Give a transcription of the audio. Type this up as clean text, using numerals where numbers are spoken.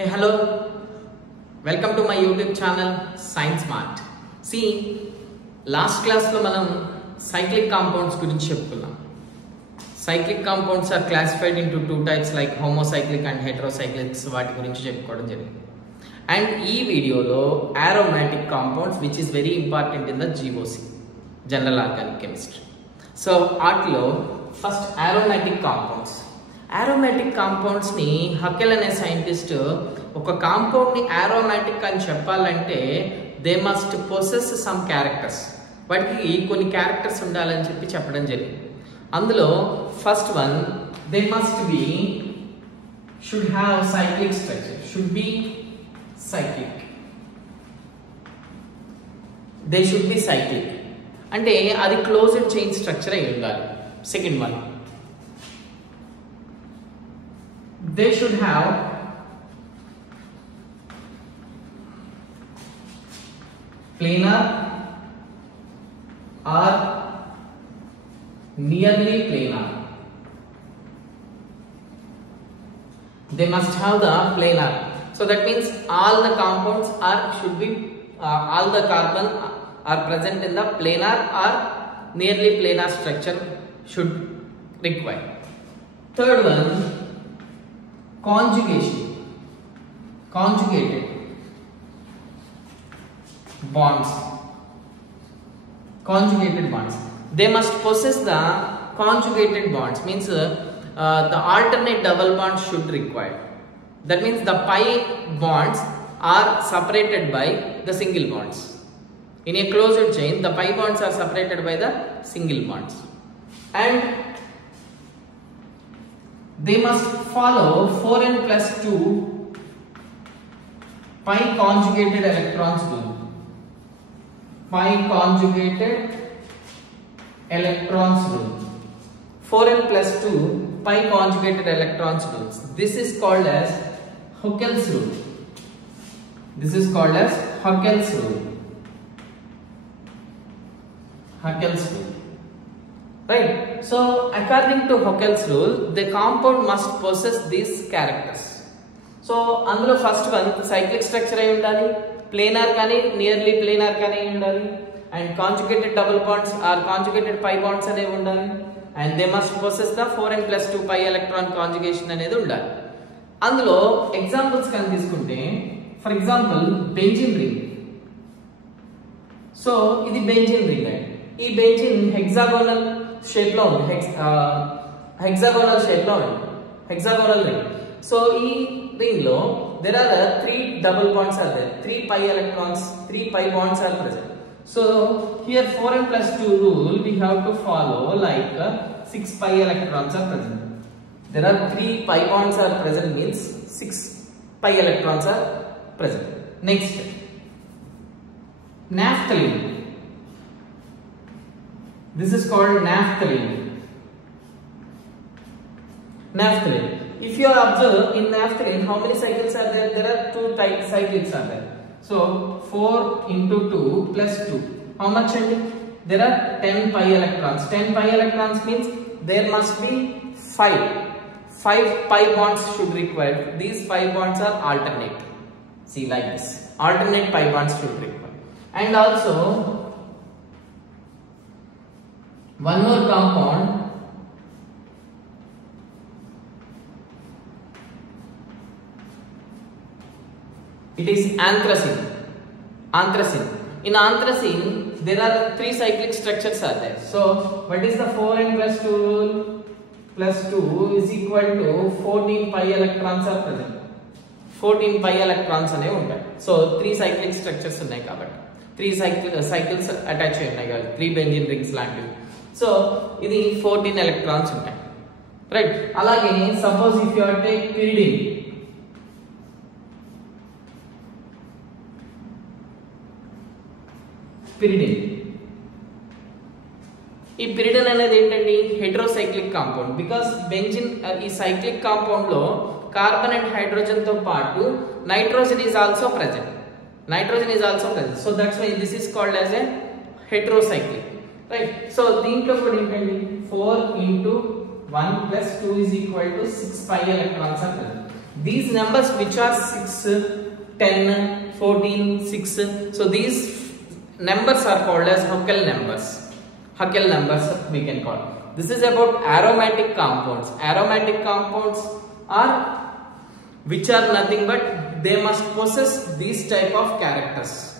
Hey, hello. Welcome to my YouTube channel Science Mart. See, last class lo manam cyclic compounds gurinchi cheptunnam. Cyclic compounds are classified into two types like homocyclic and heterocyclics. Vaati gurinchi cheppukovam jarigindi. And ee video lo aromatic compounds, which is very important in the GOC, General Organic Chemistry. So aatlo first aromatic compounds. Aromatic compounds ni Haeckel అనే scientist ఒక compound ని aromatic అని చెప్పాలంటే they must possess some characters, వాటికి కొన్ని characters ఉండాలని చెప్పడం జరిగింది. అందులో first one, they must be should have cyclic structure, should be cyclic, they should be cyclic అంటే అది క్లోజ్డ్ చైన్ స్ట్రక్చర్ అయి ఉండాలి. Second one, they should have planar or nearly planar. They must have the planar. So that means all the compounds should be all the carbon are present in the planar or nearly planar structure should require. Third one, conjugated bonds. They must possess the conjugated bonds, means the alternate double bonds should require. That means the pi bonds are separated by the single bonds. In a closed chain, the pi bonds are separated by the single bonds, and they must follow 4n plus 2 pi conjugated electrons rule. Pi conjugated electrons rule. 4n plus 2 pi conjugated electrons rules. This is called as Haeckel's rule. This is called as Haeckel's rule. Haeckel's rule. Right. So according to Haeckel's rule, the compound must possess these characters. So అందులో first one cyclic structure అయి ఉండాలి, planar కానీ nearly planar కానీ అయి ఉండాలి, and conjugated double bonds are conjugated pi bonds అనేవి ఉండాలి, and they must possess the 4n plus 2 pi electron conjugation అనేది ఉండాలి. అందులో ఎగ్జాంపుల్స్ కానీ తీసుకుంటే, for example benzene ring. So ఇది బెంజిన్ రింగ్ అండి. ఈ బెంజిన్ హెక్సాగోనల్ షేప్ లో ఉంది, హెక్సాగోనల్ రింగ్. సో ఈ రింగ్ లో there are 3 double bonds are there, 3 pi electrons, 3 pi bonds are present. So here 4n plus 2 rule we have to follow, like 6 pi electrons are present. There are 3 pi bonds are present, means 6 pi electrons are present. Next, naphthalene. This is called naphthalene. If you observe in naphthalene, how many cycles are there? There are 2 cycles are there. So 4 into 2 plus 2. How much? There are 10 pi electrons. 10 pi electrons means there must be 5 pi bonds should require. These 5 bonds are alternate. See, like this. Alternate pi bonds should require. And also one more compound, it is anthracene. In anthracene there are 3 cyclic structures are there. So what is the 4n plus 2 rule? Plus 2 is equal to 14 pi electrons are present. 14 pi electrons అనేవి ఉంటాయి. So 3 cyclic structures ఉన్నాయి కాబట్టి 3 cycles attach అయి ఉన్నాయి కాబట్టి 3 benzene rings లాంటివి. So ఇది 14 electrons ఉంటాయి, రైట్. అలాగే suppose if you take pyridine, ఈ పిరిడిన్ అనేది ఏంటండి, హెటరోసైక్లిక్ కాంపౌండ్. బికాస్ బెంజిన్ ఈ సైక్లిక్ కాంపౌండ్ లో కార్బన్ అండ్ హైడ్రోజన్ తో పాటు nitrogen is also present. So that's why this is called as a heterocyclic, right. So దీంట్లో కూడా ఏంటండి 4 into 1 plus 2 is equal to 6 pi electrons are present. these numbers which are 6, 10, 14, 6, so these numbers are called as Huckel numbers. Huckel numbers we can call. This is about aromatic compounds. Aromatic compounds are which are nothing but they must possess these type of characters.